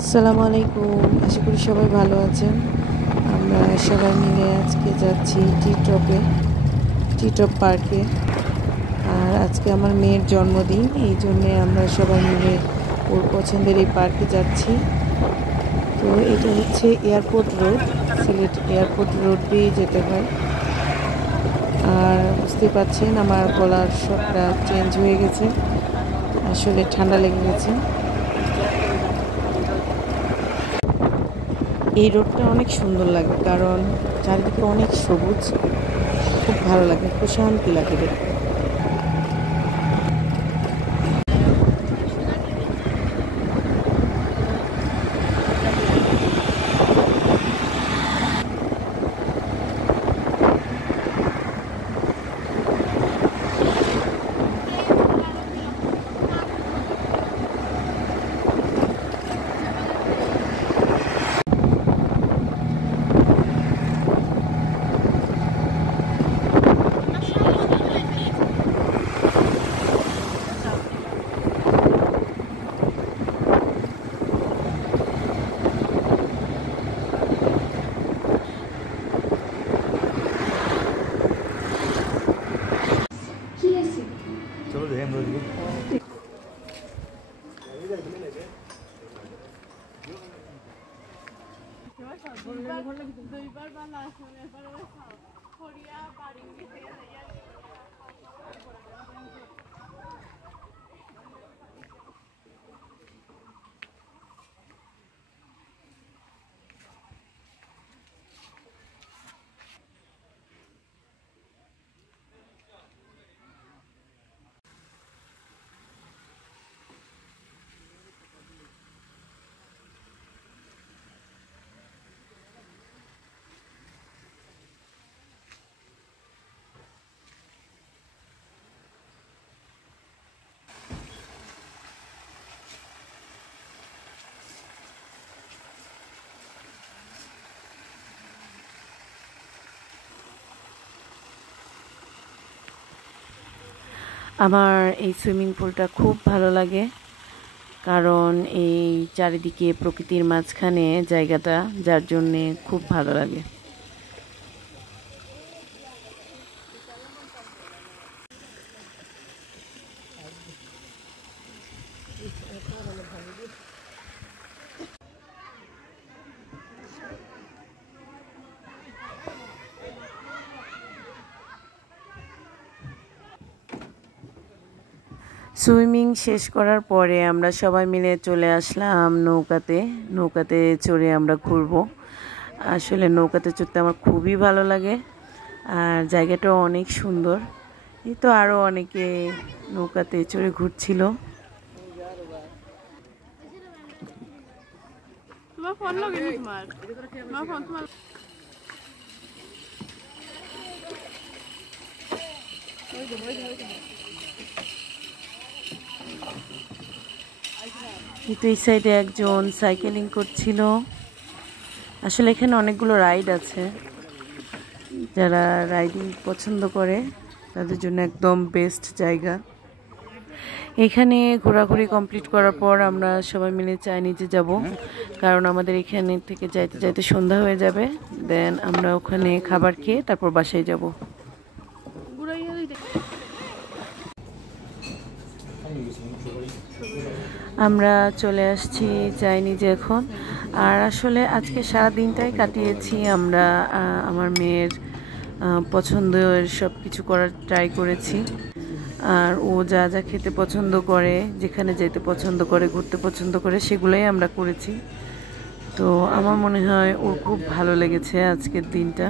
আসসালামু আলাইকুম, আশা করি সবাই ভালো আছেন। আমরা সবাই মিলে আজকে যাচ্ছি টি টপ পার্কে। আর আজকে আমার মেয়ের জন্মদিন, এই জন্যে আমরা সবাই মিলে ওর পছন্দের এই পার্কে যাচ্ছি। তো এটা হচ্ছে airport road, Sylhet airport road দিয়ে যেতে হয়। আর বুঝতে পারছেন আমার গলার স্বরটা চেঞ্জ হয়ে গেছে, আসলে ঠান্ডা লেগে গেছে। এই রোডটা অনেক সুন্দর লাগে, কারণ চারিদিকে অনেক সবুজ, খুব ভালো লাগে, প্রশান্তি লাগে দেখতে। चलो देखें हम लोग আমার এই সুইমিং পুলটা খুব ভালো লাগে, কারণ এই চারিদিকে প্রকৃতির মাঝখানে জায়গাটা, যার জন্যে খুব ভালো লাগে। সুইমিং শেষ করার পরে আমরা সবাই মিলে চলে আসলাম নৌকাতে চড়ে আমরা ঘুরবো। আসলে নৌকাতে চড়তে আমার খুবই ভালো লাগে, আর জায়গাটাও অনেক সুন্দর। এই তো আরও অনেকে নৌকাতে চড়ে ঘুরছিল। কিন্তু এই সাইডে একজন সাইকেলিং করছিল। আসলে এখানে অনেকগুলো রাইড আছে, যারা রাইডিং পছন্দ করে তাদের জন্য একদম বেস্ট জায়গা। এখানে ঘোরাঘুরি কমপ্লিট করার পর আমরা সবাই মিলে চাইনিজে যাব, কারণ আমাদের এখানে থেকে যাইতে যাইতে সন্ধ্যা হয়ে যাবে। দেন আমরা ওখানে খাবার খেয়ে তারপর বাসায় যাব। আমরা চলে আসছি চাইনিজে এখন। আর আসলে আজকে সারা দিনটাই কাটিয়েছি আমরা আমার মেয়ের পছন্দের সব কিছু করার ট্রাই করেছি। আর ও যা যা খেতে পছন্দ করে, যেখানে যেতে পছন্দ করে, ঘুরতে পছন্দ করে, সেগুলোই আমরা করেছি। তো আমার মনে হয় ওর খুব ভালো লেগেছে আজকের দিনটা।